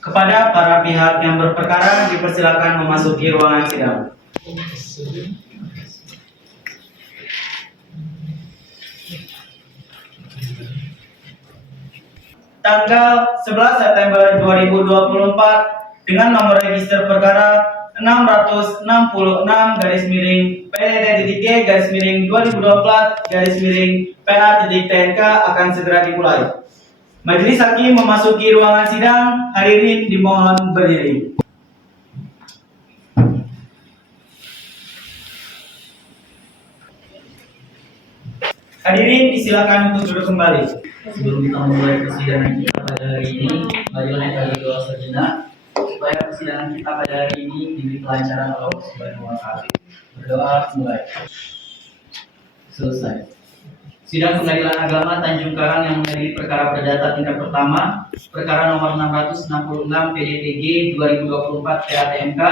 Kepada para pihak yang berperkara dipersilakan memasuki ruangan sidang. Tanggal 11 September 2024 dengan nomor register perkara 666 PDT-G 2024 PA.TNK akan segera dimulai. Majelis Hakim memasuki ruangan sidang. Hadirin dimohon berdiri. Hadirin disilakan untuk duduk kembali. Sebelum kita memulai persidangan kita pada hari ini, marilah kita berdoa sejenak supaya persidangan kita pada hari ini diberi kelancaran Allah Subhanahu wa Ta'ala. Berdoa mulai. Selesai. Sidang Pengadilan Agama Tanjung Karang yang mengadili perkara perdata tingkat pertama, perkara nomor 666 PDTG 2024 PATMK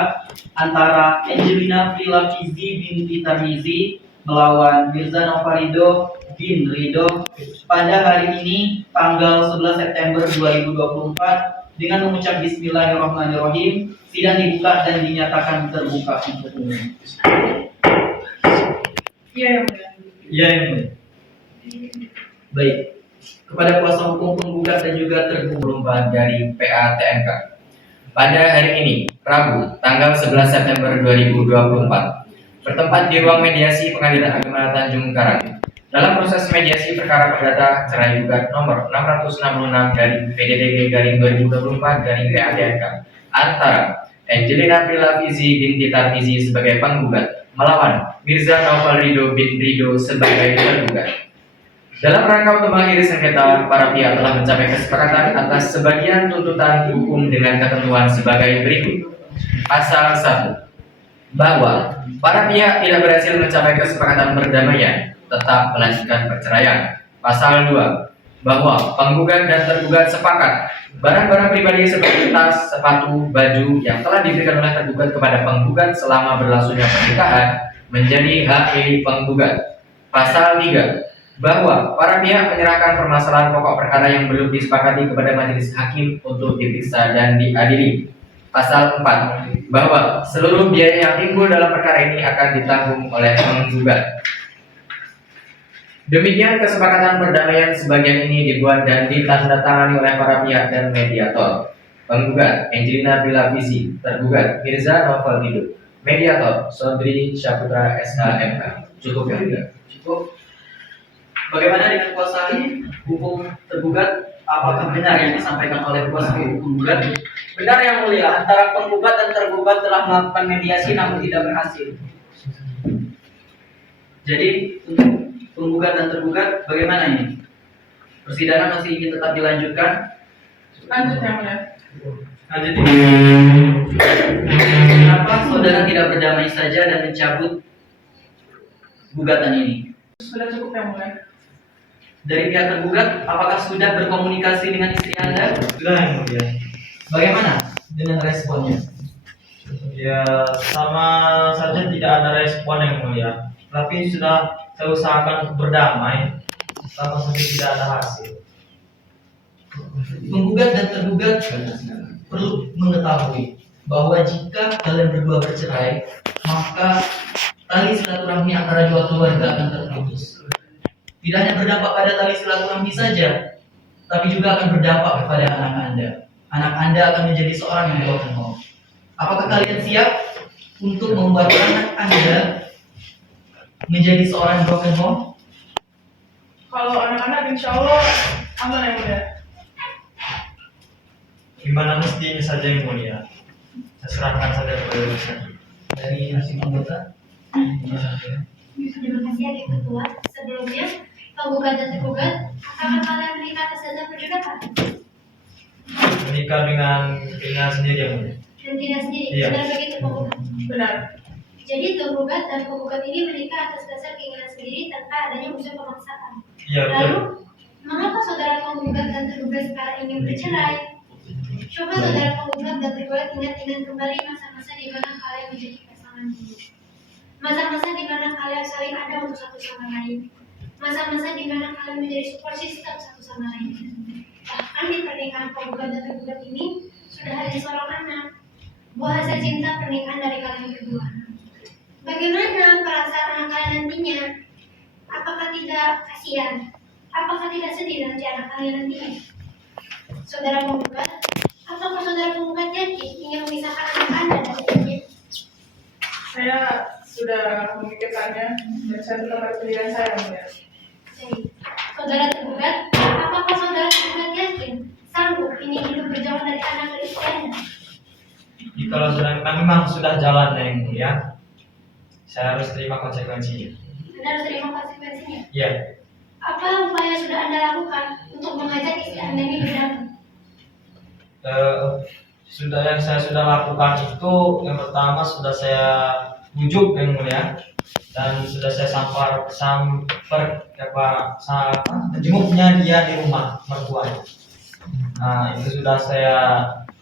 antara Angelina Prilafizi binti Tarmizi melawan Mirza Nofarido bin Ridho pada hari ini tanggal 11 September 2024 dengan mengucap Bismillahirrahmanirrahim. Sidang dibuka dan dinyatakan terbuka untuk umum. Ya, yang Baik, kepada kuasa hukum penggugat dan juga tergugat dari PATMK. Pada hari ini, Rabu, tanggal 11 September 2024, bertempat di ruang mediasi Pengadilan Agama Tanjung Karang. Dalam proses mediasi perkara perdata cerai gugat nomor 666 dari PDTG garing 2024 garing PATMK antara Angelina Prilafizi binti Tarmizi sebagai penggugat melawan Mirza Nofarido bin Ridho sebagai tergugat. Dalam rangka untuk mengakhiri sengketa, para pihak telah mencapai kesepakatan atas sebagian tuntutan hukum dengan ketentuan sebagai berikut. Pasal 1. Bahwa para pihak tidak berhasil mencapai kesepakatan perdamaian, tetap melanjutkan perceraian. Pasal 2. Bahwa penggugat dan tergugat sepakat barang-barang pribadi seperti tas, sepatu, baju yang telah diberikan oleh tergugat kepada penggugat selama berlangsungnya pernikahan menjadi hak milik penggugat. Pasal 3. Bahwa para pihak menyerahkan permasalahan pokok perkara yang belum disepakati kepada majelis hakim untuk diperiksa dan diadili. Pasal 4. Bahwa seluruh biaya yang timbul dalam perkara ini akan ditanggung oleh penggugat. Demikian kesepakatan perdamaian sebagian ini dibuat dan ditandatangani oleh para pihak dan mediator. Penggugat Angelina Prilafizi, tergugat Mirza Nofarido. Mediator Sodri Syaputra SHMK. Cukup ya? Cukup. Bagaimana dengan kuasa hukum tergugat? Apakah benar yang disampaikan oleh kuasa hukum penggugat? Benar yang mulia, antara penggugat dan tergugat telah melakukan mediasi namun tidak berhasil. Jadi untuk penggugat dan tergugat bagaimana ini? Persidangan masih ingin tetap dilanjutkan? Lanjut yang mulia. Lanjut. Kenapa saudara tidak berdamai saja dan mencabut gugatan ini? Sudah cukup yang mulia. Dari pihak tergugat, apakah sudah berkomunikasi dengan istri Anda? Sudah, yang mulia. Bagaimana dengan responnya? Ya, sama saja tidak ada respon, yang mulia. Tapi sudah saya usahakan untuk berdamai, sama saja tidak ada hasil. Penggugat dan tergugat perlu mengetahui bahwa jika kalian berdua bercerai, maka tali silaturahmi antara dua keluarga akan terputus. Tidak hanya berdampak pada tali silaturahmi saja, tapi juga akan berdampak kepada anak Anda. Anak Anda akan menjadi seorang yang broken home. Apakah kalian siap untuk membuat anak Anda menjadi seorang broken home? Kalau anak-anak insya Allah aman yang mulia. Gimana mestinya saja, yang mulia. Saya serahkan saja kepada dosen. Dari hasil anggota? Terima kasih Adik Ketua. Sebelumnya, penggugat dan tergugat, apakah kalian menikah atas dasar perdebatan? Menikah dengan keinginan sendiri, yang mulia. Dan tidak sendiri, Iya. benar begitu penggugat? Benar. Jadi tergugat dan penggugat ini menikah atas dasar keinginan sendiri tanpa adanya unsur pemaksaan. Iya, betul. Lalu, mengapa saudara penggugat dan tergugat sekarang ingin bercerai? Coba saudara penggugat dan tergugat ingat-ingat kembali masa-masa di mana kalian menjadi pasangan dulu. Masa-masa di mana kalian saling ada untuk satu sama lain. Masa-masa di mana kalian menjadi support system satu sama lain. Bahkan di pernikahan penggugat dan tergugat ini, sudah ada seorang anak, buah hasil cinta pernikahan dari kalian berdua. Bagaimana perasaan anak kalian nantinya? Apakah tidak kasihan? Apakah tidak sedih nanti anak kalian nantinya? Saudara penggugat, apakah saudara penggugat yakin ingin memisahkan anak Anda dari ibunya? Saya sudah memikirkannya dan saya tetap pada pilihan saya, Mulia. Baik. Saudara tergugat, apakah saudara tergugat yakin sanggup ingin hidup berjauh dari anak dan istri Anda? Jikalau sudah memang sudah jalan yang mulia, saya harus terima konsekuensinya. Anda harus terima konsekuensinya. Iya. Apa upaya sudah Anda lakukan untuk mengajak istri Anda ini berdamai? Yang saya sudah lakukan itu yang pertama sudah saya bujuk yang mulia dan sudah saya jenguknya dia di rumah mertuanya. Nah itu sudah saya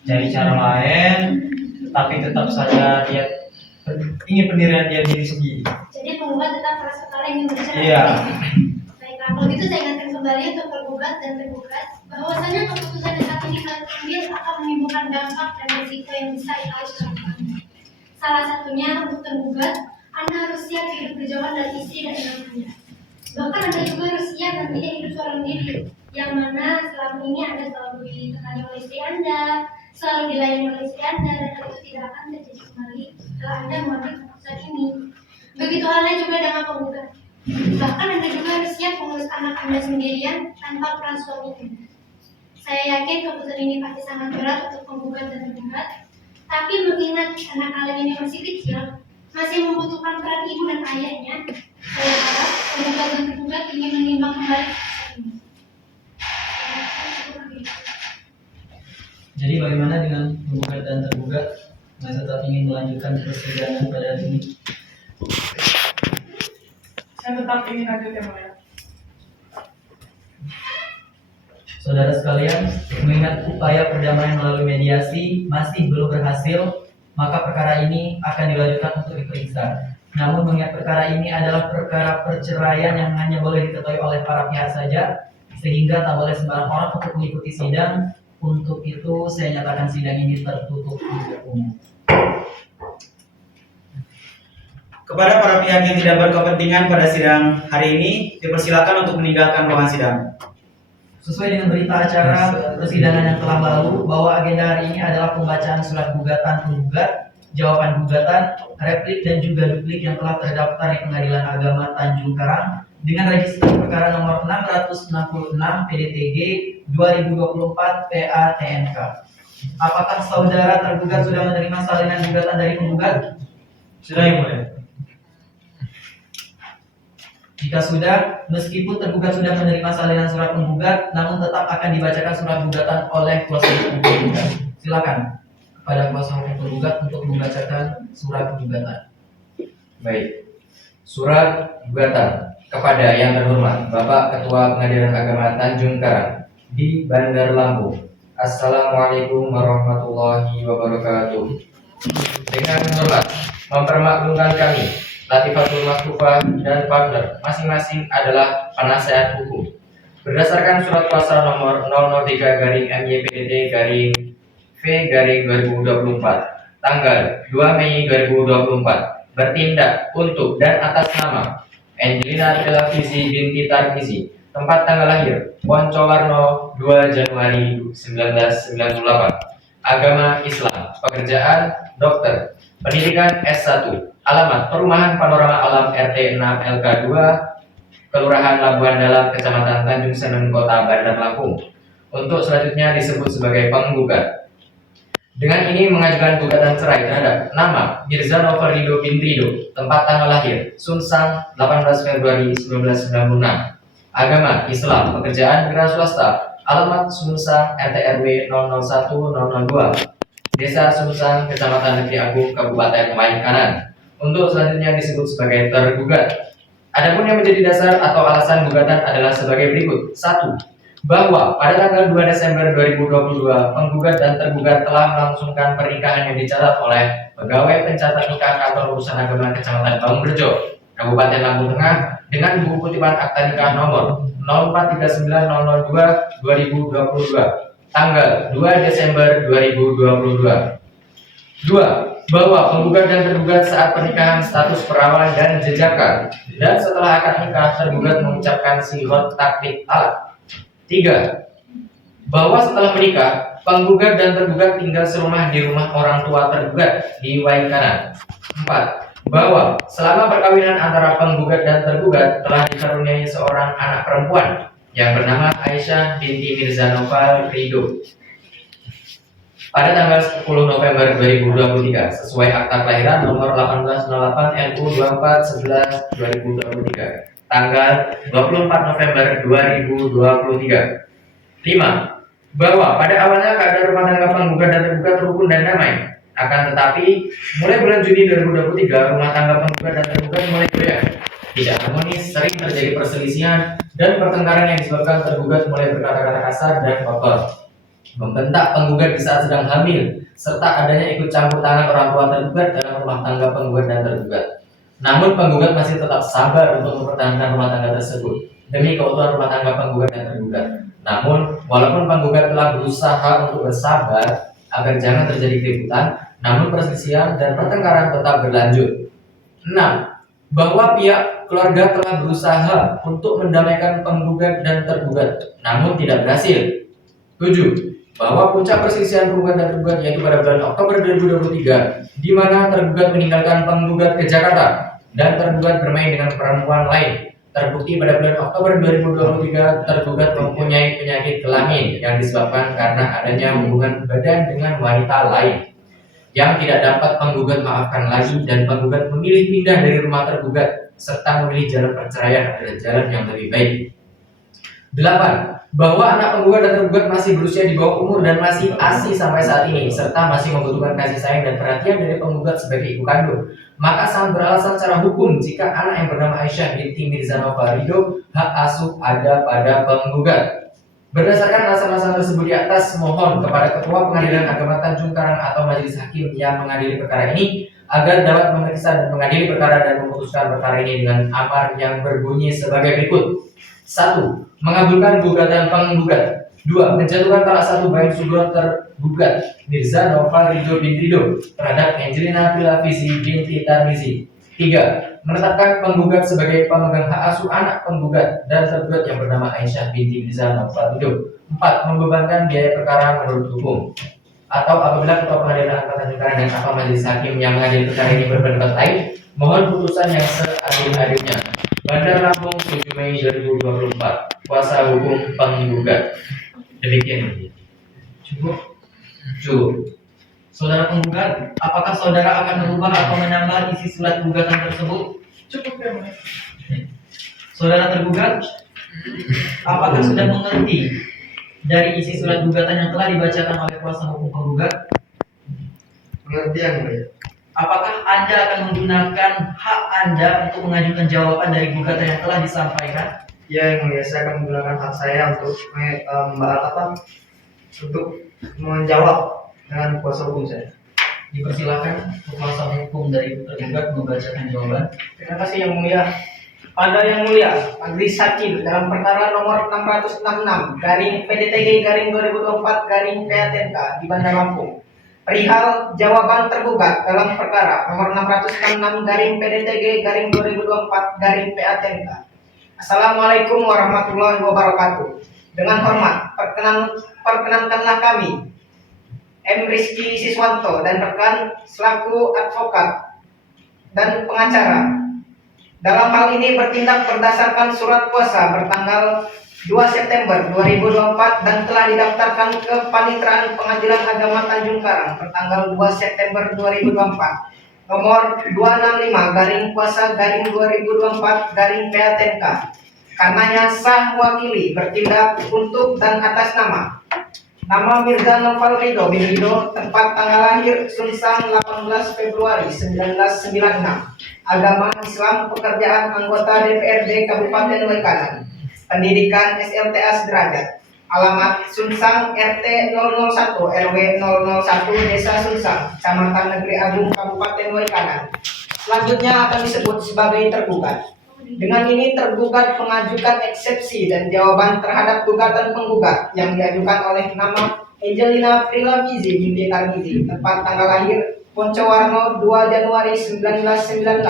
cari cara lain, tapi tetap saja dia ingin pendirian dia diri sendiri. Jadi penggugat tetap merasa kalian ingin bercerai. Iya. Baiklah, kalau gitu saya ingatkan kembali untuk tergugat dan tergugat bahwasanya keputusan yang saat ini kalian ambil akan menimbulkan dampak dan risiko yang bisa dialami. Salah satunya untuk tergugat, Anda harus siap hidup berjauhan dari istri dan anak Anda. Bahkan Anda juga harus siap nantinya hidup seorang diri, yang mana selama ini Anda selalu ditekani oleh istri Anda, selalu dilayani oleh istri Anda, dan hal itu tidak akan terjadi kembali setelah Anda mengambil keputusan ini. Begitu halnya juga dengan penggugat. Bahkan Anda juga harus siap mengurus anak Anda sendirian tanpa peran suami Anda. Saya yakin keputusan ini pasti sangat berat untuk penggugat dan tergugat, tapi mengingat anak kalian ini masih kecil, masih membutuhkan peran ibu dan ayahnya, saya harap penggugat dan tergugat ingin menimbang kembali keputusan ini. Jadi bagaimana dengan penggugat dan tergugat yang tetap ingin melanjutkan persidangan pada hari ini? Saya tetap ingin lanjut, ya Mulia. Saudara sekalian, mengingat upaya perdamaian melalui mediasi masih belum berhasil, maka perkara ini akan dilanjutkan untuk diperiksa. Namun mengingat perkara ini adalah perkara perceraian yang hanya boleh diketahui oleh para pihak saja, sehingga tak boleh sembarang orang untuk mengikuti sidang. Untuk itu saya nyatakan sidang ini tertutup untuk umum. Kepada para pihak yang tidak berkepentingan pada sidang hari ini, dipersilakan untuk meninggalkan ruangan sidang. Sesuai dengan berita acara persidangan yang telah lalu, bahwa agenda hari ini adalah pembacaan surat gugatan penggugat, jawaban gugatan, replik dan juga duplik yang telah terdaftar di Pengadilan Agama Tanjung Karang dengan registrasi perkara nomor 666 PDTG 2024 PA TNK. Apakah saudara tergugat sudah menerima salinan gugatan dari penggugat? Sudah yang mulia. Jika sudah, meskipun tergugat sudah menerima salinan surat penggugat, namun tetap akan dibacakan surat gugatan oleh kuasa hukum penggugat. Silakan kepada kuasa hukum penggugat untuk membacakan surat gugatan. Baik. Surat gugatan kepada yang terhormat Bapak Ketua Pengadilan Agama Tanjung Karang di Bandar Lampung. Assalamualaikum warahmatullahi wabarakatuh. Dengan hormat mempermaklumkan kami Latifatul Maktufah dan partner masing-masing adalah penasehat hukum. Berdasarkan surat kuasa nomor 003-MYPDD-V-2024 tanggal 2 Mei 2024 bertindak untuk dan atas nama Angelina Televisi binti Tarmizi, tempat tanggal lahir Poncowarno 2 Januari 1998, agama Islam, pekerjaan dokter, pendidikan S1, alamat Perumahan Panorama Alam RT 6 LK 2, Kelurahan Labuan Dalam, Kecamatan Tanjung Senen, Kota Bandar Lampung. Untuk selanjutnya disebut sebagai penggugat. Dengan ini mengajukan gugatan cerai terhadap nama Mirza Novarido bin Rido, tempat tanggal lahir Sunsang 18 Februari 1996, agama Islam, pekerjaan wira swasta, alamat Sunsang RT RW 001-002, Desa Sunsang, Kecamatan Negeri Agung, Kabupaten Wain Kanan. Untuk selanjutnya disebut sebagai tergugat. Adapun yang menjadi dasar atau alasan gugatan adalah sebagai berikut. 1. Bahwa pada tanggal 2 Desember 2022, penggugat dan tergugat telah melangsungkan pernikahan yang dicatat oleh Pegawai Pencatat Nikah Kantor Urusan Agama Kecamatan Bangunrejo, Kabupaten Lampung Tengah, dengan buku kutipan akta nikah nomor 0439-002-2022 tanggal 2 Desember 2022. 2. Bahwa penggugat dan tergugat saat pernikahan status perawan dan jejakan, dan setelah akad nikah tergugat mengucapkan sihot taktik alat. 3. Bahwa setelah menikah, penggugat dan tergugat tinggal serumah di rumah orang tua tergugat di Waikanan. 4. Bahwa selama perkawinan antara penggugat dan tergugat telah dikaruniai seorang anak perempuan yang bernama Aisyah binti Mirza Noval Ridho pada tanggal 10 November 2023 sesuai akta kelahiran nomor 1808 NU 24 11 2023 tanggal 24 November 2023. 5. Bahwa pada awalnya keadaan rumah tangga penggugat dan tergugat rukun dan damai. Akan tetapi, mulai bulan Juni 2023, rumah tangga penggugat dan tergugat mulai goyah, tidak harmonis, sering terjadi perselisihan dan pertengkaran yang disebabkan tergugat mulai berkata-kata kasar dan kotor, membentak penggugat di saat sedang hamil, serta adanya ikut campur tangan orang tua tergugat dalam rumah tangga penggugat dan tergugat. Namun penggugat masih tetap sabar untuk mempertahankan rumah tangga tersebut demi keutuhan rumah tangga penggugat dan tergugat. Namun, walaupun penggugat telah berusaha untuk bersabar agar jangan terjadi keributan, namun perselisihan dan pertengkaran tetap berlanjut. 6. Bahwa pihak keluarga telah berusaha untuk mendamaikan penggugat dan tergugat, namun tidak berhasil. 7. Bahwa puncak perselisihan penggugat dan tergugat yaitu pada bulan Oktober 2023, di mana tergugat meninggalkan penggugat ke Jakarta dan tergugat bermain dengan perempuan lain. Terbukti pada bulan Oktober 2023 tergugat mempunyai penyakit kelamin yang disebabkan karena adanya hubungan badan dengan wanita lain yang tidak dapat penggugat maafkan lagi, dan penggugat memilih pindah dari rumah tergugat serta memilih jalan perceraian adalah jalan yang lebih baik. 8. Bahwa anak penggugat dan tergugat masih berusia di bawah umur dan masih ASI sampai saat ini, serta masih membutuhkan kasih sayang dan perhatian dari penggugat sebagai ibu kandung. Maka sangat beralasan secara hukum jika anak yang bernama Aisyah binti Mirza Noval Ridho hak asuh ada pada penggugat. Berdasarkan alasan-alasan tersebut di atas, mohon kepada Ketua Pengadilan Agama Tanjung Karang atau Majelis Hakim yang mengadili perkara ini agar dapat memeriksa dan mengadili perkara dan memutuskan perkara ini dengan amar yang berbunyi sebagai berikut. 1. Mengabulkan gugatan penggugat. 2. Menjatuhkan talak 1 baik sugro tergugat Mirza Noval Ridho binti Ridho terhadap Angelina Pilavizi binti Tarmizi. 3. Menetapkan penggugat sebagai pemegang hak asuh anak penggugat dan tergugat yang bernama Aisyah binti Mirza Noval Ridho. 4. Membebankan biaya perkara menurut hukum. Atau apabila Ketua Pengadilan Agama Tanjung Karang dan atau Majelis Hakim yang mengadili perkara ini berpendapat lain, mohon putusan yang seadil-adilnya. Bandar Lampung 7 Mei 2024. Kuasa hukum penggugat. Demikian. Cukup. Saudara penggugat, apakah saudara akan merubah atau menambah isi surat gugatan tersebut? Cukup ya, Mas. Saudara tergugat, apakah sudah mengerti dari isi surat gugatan yang telah dibacakan oleh kuasa hukum penggugat? Pengertian, Pak. Apakah Anda akan menggunakan hak Anda untuk mengajukan jawaban dari gugatan yang telah disampaikan? Ya, yang mulia, saya akan menggunakan hak saya untuk untuk menjawab dengan kuasa hukum saya. Dipersilakan kuasa hukum dari tergugat membacakan jawaban. Terima kasih yang mulia. Pada yang mulia, Majelis Hakim dalam perkara nomor 666 garing PDTG garing 2024 garing PATNK di Bandar Lampung. Perihal jawaban tergugat dalam perkara nomor 666 garing PDTG garing 2024 garing PATNK. Assalamualaikum warahmatullahi wabarakatuh. Dengan hormat, perkenankanlah kami M. Rizky Siswanto dan rekan selaku advokat dan pengacara dalam hal ini bertindak berdasarkan surat kuasa bertanggal 2 September 2024 dan telah didaftarkan ke Paniteraan Pengadilan Agama Tanjung Karang bertanggal 2 September 2024 nomor 265 garing kuasa garing 2024 garing PATNK. Karenanya sah wakili bertindak untuk dan atas nama Mirza Noval Ridho bin Ridho, tempat tanggal lahir Sunsang 18 Februari 1996, agama Islam, pekerjaan anggota DPRD Kabupaten Waikanan, pendidikan SLTA sederajat, alamat Sunsang RT 001 RW 001 Desa Sunsang, Kecamatan Negeri Agung Kabupaten Waikanan. Selanjutnya akan disebut sebagai tergugat. Dengan ini tergugat mengajukan eksepsi dan jawaban terhadap gugatan penggugat yang diajukan oleh nama Angelina Prilavizi binti Tarmizi, tempat tanggal lahir Poncowarno 2 Januari 1998,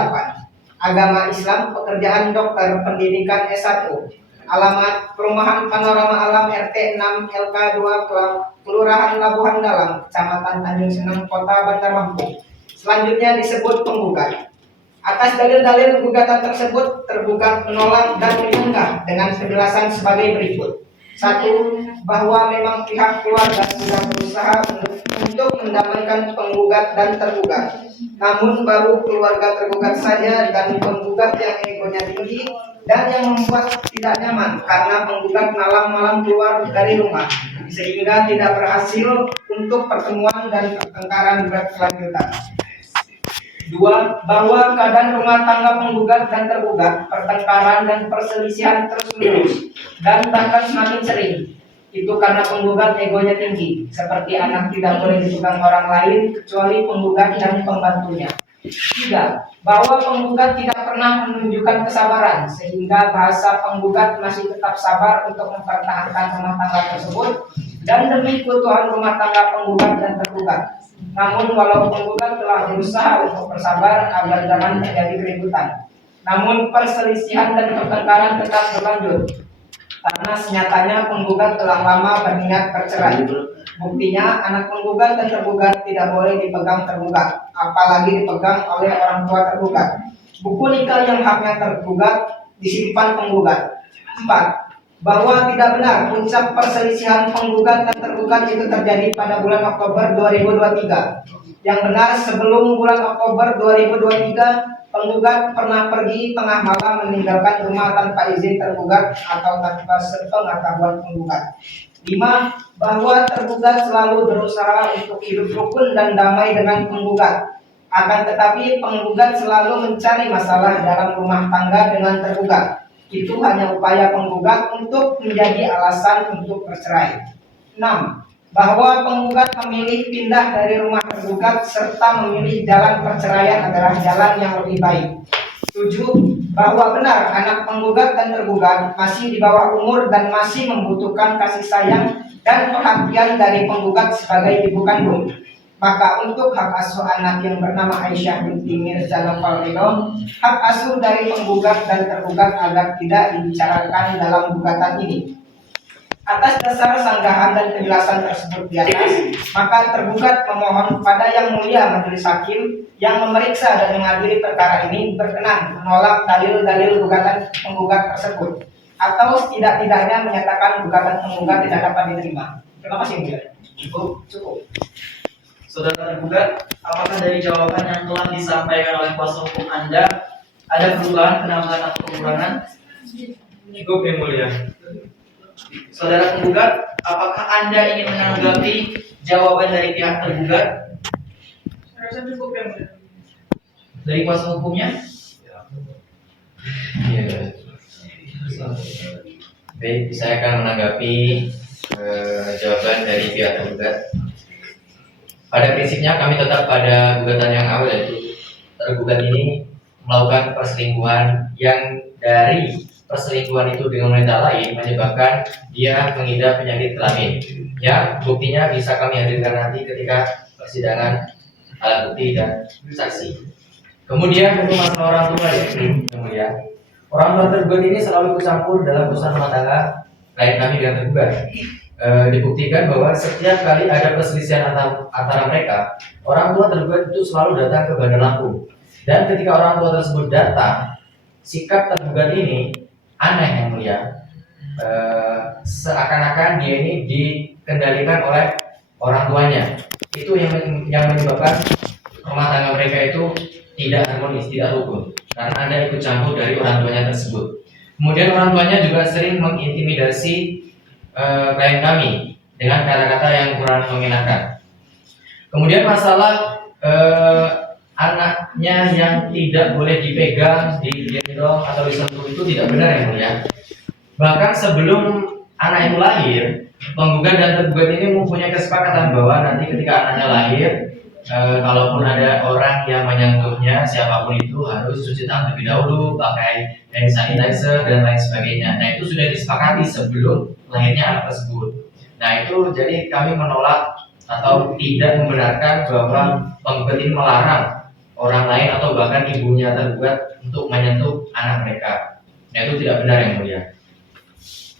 agama Islam, pekerjaan dokter, pendidikan S1, alamat Perumahan Panorama Alam RT 6 LK 2 Kelurahan Labuhan Dalam, Kecamatan Tanjung Seneng, Kota Bandar Lampung. Selanjutnya disebut penggugat. Atas dalil-dalil gugatan tersebut, tergugat menolak dan menyanggah dengan penjelasan sebagai berikut. 1. Bahwa memang pihak keluarga sudah berusaha untuk mendamaikan penggugat dan tergugat. Namun baru keluarga tergugat saja dan penggugat yang egonya tinggi dan yang membuat tidak nyaman karena penggugat malam-malam keluar dari rumah sehingga tidak berhasil untuk pertemuan dan pertengkaran berkelanjutan. 2. Bahwa keadaan rumah tangga penggugat dan tergugat, pertengkaran dan perselisihan terus-menerus dan bahkan semakin sering. Itu karena penggugat egonya tinggi, seperti anak tidak boleh dipegang orang lain kecuali penggugat dan pembantunya. 3. Bahwa penggugat tidak pernah menunjukkan kesabaran, sehingga bahasa penggugat masih tetap sabar untuk mempertahankan rumah tangga tersebut dan demi keutuhan rumah tangga penggugat dan tergugat. Namun walau penggugat telah berusaha untuk bersabar agar jangan terjadi keributan, namun perselisihan dan pertengkaran tetap berlanjut karena senyatanya penggugat telah lama berniat bercerai. Buktinya anak penggugat dan tergugat tidak boleh dipegang tergugat, apalagi dipegang oleh orang tua tergugat. Buku nikah yang haknya tergugat disimpan penggugat. 4. Bahwa tidak benar puncak perselisihan penggugat dan tergugat itu terjadi pada bulan Oktober 2023. Yang benar sebelum bulan Oktober 2023, penggugat pernah pergi tengah malam meninggalkan rumah tanpa izin tergugat atau tanpa sepengetahuan penggugat. 5. Bahwa tergugat selalu berusaha untuk hidup rukun dan damai dengan penggugat. Akan tetapi penggugat selalu mencari masalah dalam rumah tangga dengan tergugat. Itu hanya upaya penggugat untuk menjadi alasan untuk bercerai. 6. Bahwa penggugat memilih pindah dari rumah tergugat serta memilih jalan perceraian adalah jalan yang lebih baik. 7. Bahwa benar anak penggugat dan tergugat masih di bawah umur dan masih membutuhkan kasih sayang dan perhatian dari penggugat sebagai ibu kandung. Maka untuk hak asuh anak yang bernama Aisyah binti Mirza Novalino, hak asuh dari penggugat dan tergugat agar tidak dibicarakan dalam gugatan ini. Atas dasar sanggahan dan penjelasan tersebut di atas, maka tergugat memohon kepada Yang Mulia Majelis Hakim yang memeriksa dan mengadili perkara ini berkenan menolak dalil-dalil gugatan penggugat tersebut, atau setidak-tidaknya menyatakan gugatan penggugat tidak dapat diterima. Terima kasih, Mulia. Cukup. Saudara tergugat, apakah dari jawaban yang telah disampaikan oleh kuasa hukum Anda ada perubahan, penambahan atau pengurangan? Cukup yang mulia. Saudara tergugat, apakah Anda ingin menanggapi jawaban dari pihak tergugat? Saya rasa cukup yang mulia. Dari kuasa hukumnya? Iya. Baik, saya akan menanggapi jawaban dari pihak tergugat. Pada prinsipnya kami tetap pada gugatan yang awal, yaitu tergugat ini melakukan perselingkuhan yang dari perselingkuhan itu dengan wanita lain menyebabkan dia mengidap penyakit kelamin. Ya, buktinya bisa kami hadirkan nanti ketika persidangan alat bukti dan saksi. Kemudian untuk masalah orang tua, kemudian orang tua tergugat ini selalu ikut campur dalam urusan rumah tangga klien kami dengan tergugat. Dibuktikan bahwa setiap kali ada perselisihan antara mereka, orang tua tergugat itu selalu datang ke Bandar Lampung. Dan ketika orang tua tersebut datang, sikap tergugat ini aneh yang mulia. Seakan-akan dia ini dikendalikan oleh orang tuanya. Itu yang menyebabkan rumah tangga mereka itu tidak harmonis, tidak rukun. Karena ada ikut campur dari orang tuanya tersebut. Kemudian orang tuanya juga sering mengintimidasi klien kami dengan kata-kata yang kurang mengenakan. Kemudian masalah anaknya yang tidak boleh dipegang, digendong atau disentuh itu tidak benar yang mulia. Bahkan sebelum anak itu lahir, penggugat dan tergugat ini mempunyai kesepakatan bahwa nanti ketika anaknya lahir, kalaupun ada orang yang menyentuhnya pokoknya siapapun itu harus cuci tangan terlebih dahulu, pakai hand sanitizer dan lain sebagainya. Nah itu sudah disepakati sebelum lahirnya anak tersebut. Nah itu jadi kami menolak atau tidak membenarkan bahwa penggugat ini melarang orang lain atau bahkan ibunya tergugat untuk menyentuh anak mereka. Nah itu tidak benar yang mulia.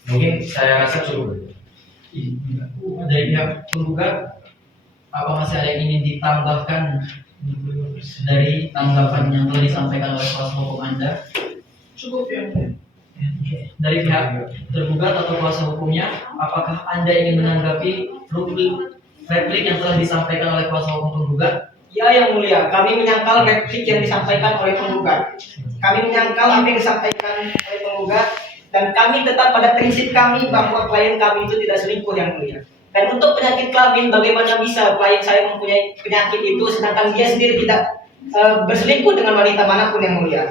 Mungkin saya rasa cukup. Dari pihak penggugat, apa masih ada yang ingin ditambahkan dari tanggapan yang telah disampaikan oleh kuasa hukum Anda? Cukup ya mulia. Dari pihak tergugat atau kuasa hukumnya, apakah Anda ingin menanggapi replik yang telah disampaikan oleh kuasa hukum penggugat? Ya yang mulia, kami menyangkal replik yang disampaikan oleh penggugat. Kami menyangkal apa yang disampaikan oleh penggugat dan kami tetap pada prinsip kami bahwa klien kami itu tidak selingkuh yang mulia. Dan untuk penyakit kelamin, bagaimana bisa klien saya mempunyai penyakit itu sedangkan dia sendiri tidak berselingkuh dengan wanita manapun yang mulia.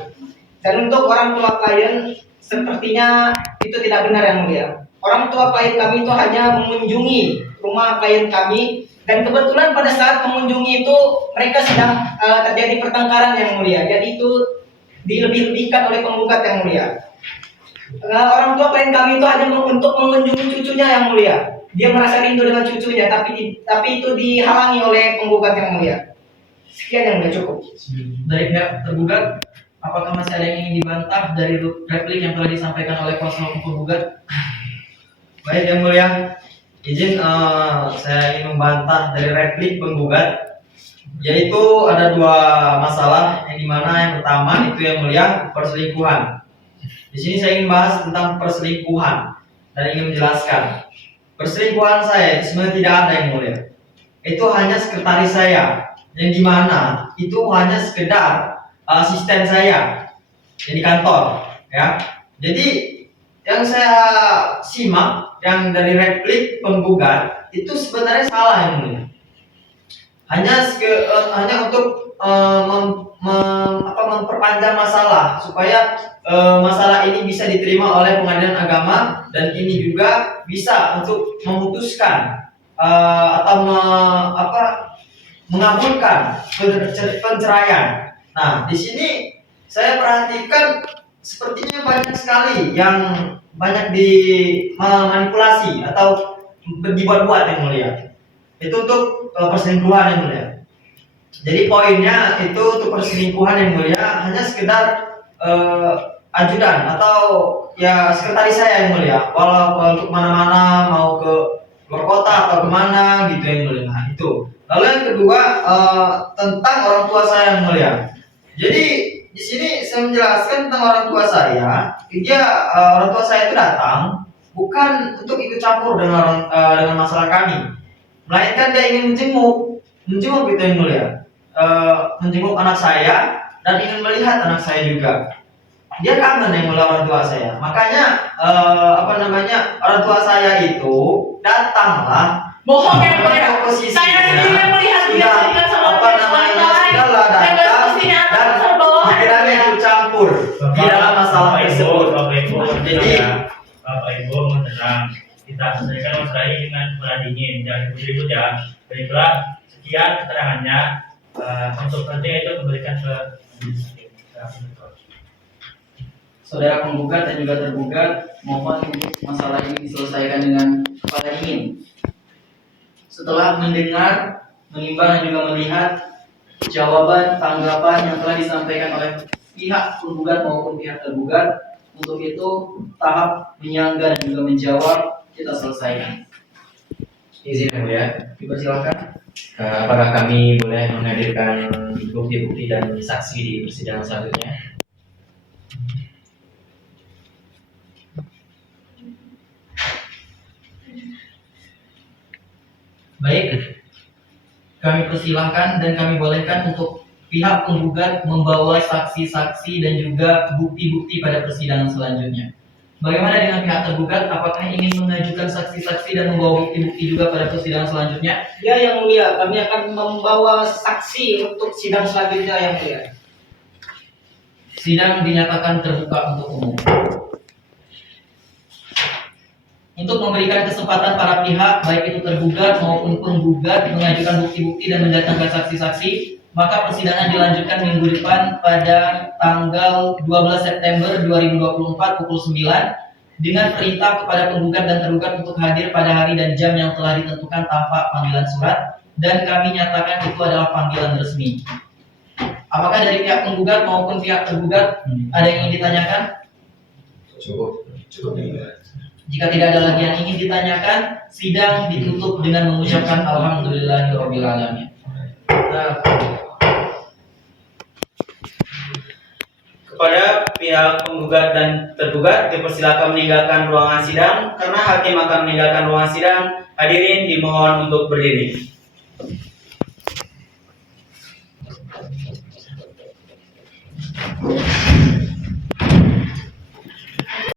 Dan untuk orang tua klien, sepertinya itu tidak benar yang mulia. Orang tua klien kami itu hanya mengunjungi rumah klien kami dan kebetulan pada saat mengunjungi itu mereka sedang terjadi pertengkaran yang mulia. Jadi itu dilebih-lebihkan oleh penggugat yang mulia. Orang tua klien kami itu hanya untuk mengunjungi cucunya yang mulia. Dia merasa rindu dengan cucunya, tapi itu dihalangi oleh penggugat yang mulia. Sekian yang mulia, cukup. Dari pihak tergugat, apakah masih ada yang ingin dibantah dari replik yang telah disampaikan oleh kuasa hukum penggugat? Baik yang mulia, izin saya ingin membantah dari replik penggugat, yaitu ada dua masalah yang dimana yang pertama itu yang mulia perselingkuhan. Di sini saya ingin bahas tentang perselingkuhan dan ingin menjelaskan perselingkuhan saya itu sebenarnya tidak ada yang mulia. Itu hanya sekretaris saya yang dimana itu hanya sekedar asisten saya di kantor, ya. Jadi yang saya simak yang dari replik penggugat itu sebenarnya salah yang mulia. Hanya untuk memperpanjang masalah supaya masalah ini bisa diterima oleh pengadilan agama dan ini juga bisa untuk memutuskan atau mengabulkan penceraian. Nah, di sini saya perhatikan sepertinya banyak sekali yang banyak dimanipulasi atau dibuat-buat yang mulia. Itu untuk perselingkuhan yang mulia. Jadi poinnya itu untuk perselingkuhan yang mulia hanya sekedar ajudan atau ya sekretaris saya yang mulia. Walau untuk mana-mana mau ke luar kota atau kemana gitu yang mulia. Nah, itu. Lalu yang kedua tentang orang tua saya yang mulia. Jadi di sini saya menjelaskan tentang orang tua saya. Orang tua saya itu datang bukan untuk ikut campur dengan masalah kami, melainkan dia ingin menjenguk gitu yang mulia, menjenguk anak saya dan ingin melihat anak saya juga. Dia kangen yang mulia orang tua saya. Makanya orang tua saya itu datanglah. Bohong yang mulia. Posisi Saya sendiri melihat dia tinggal sama sudahlah datang dan akhirnya ikut campur di dalam masalah tersebut. Jadi Bapak Ibu mohon tenang, kita selesaikan masalah ini dengan kepala dingin, jangan ribut-ribut ya. Baiklah, sekian keterangannya. Untuk nanti itu kembalikan ke Saudara penggugat dan juga tergugat, mohon untuk masalah ini diselesaikan dengan kepala dingin. Setelah mendengar, menimbang dan juga melihat jawaban tanggapan yang telah disampaikan oleh pihak penggugat maupun pihak tergugat, untuk itu tahap menyangga dan juga menjawab kita selesaikan. Izin yang mulia, Dipersilakan. apakah kami boleh menghadirkan bukti-bukti dan saksi di persidangan selanjutnya? Baik, kami persilahkan dan kami bolehkan untuk pihak penggugat membawa saksi-saksi dan juga bukti-bukti pada persidangan selanjutnya. Bagaimana dengan pihak tergugat? Apakah ingin mengajukan saksi-saksi dan membawa bukti-bukti juga pada persidangan selanjutnya? Ya yang mulia, kami akan membawa saksi untuk sidang selanjutnya yang mulia. Sidang dinyatakan terbuka untuk umum. Untuk memberikan kesempatan para pihak, baik itu tergugat maupun penggugat, mengajukan bukti-bukti dan mendatangkan saksi-saksi, maka persidangan dilanjutkan minggu depan pada tanggal 12 September 2024 pukul 9 dengan perintah kepada penggugat dan tergugat untuk hadir pada hari dan jam yang telah ditentukan tanpa panggilan surat, dan kami nyatakan itu adalah panggilan resmi. Apakah dari pihak penggugat maupun pihak tergugat ada yang ingin ditanyakan? Cukup. Jika tidak ada lagi yang ingin ditanyakan, sidang ditutup dengan mengucapkan alhamdulillahirabbil alamin. Kepada pihak penggugat dan tergugat dipersilakan meninggalkan ruangan sidang karena hakim akan meninggalkan ruangan sidang. Hadirin dimohon untuk berdiri.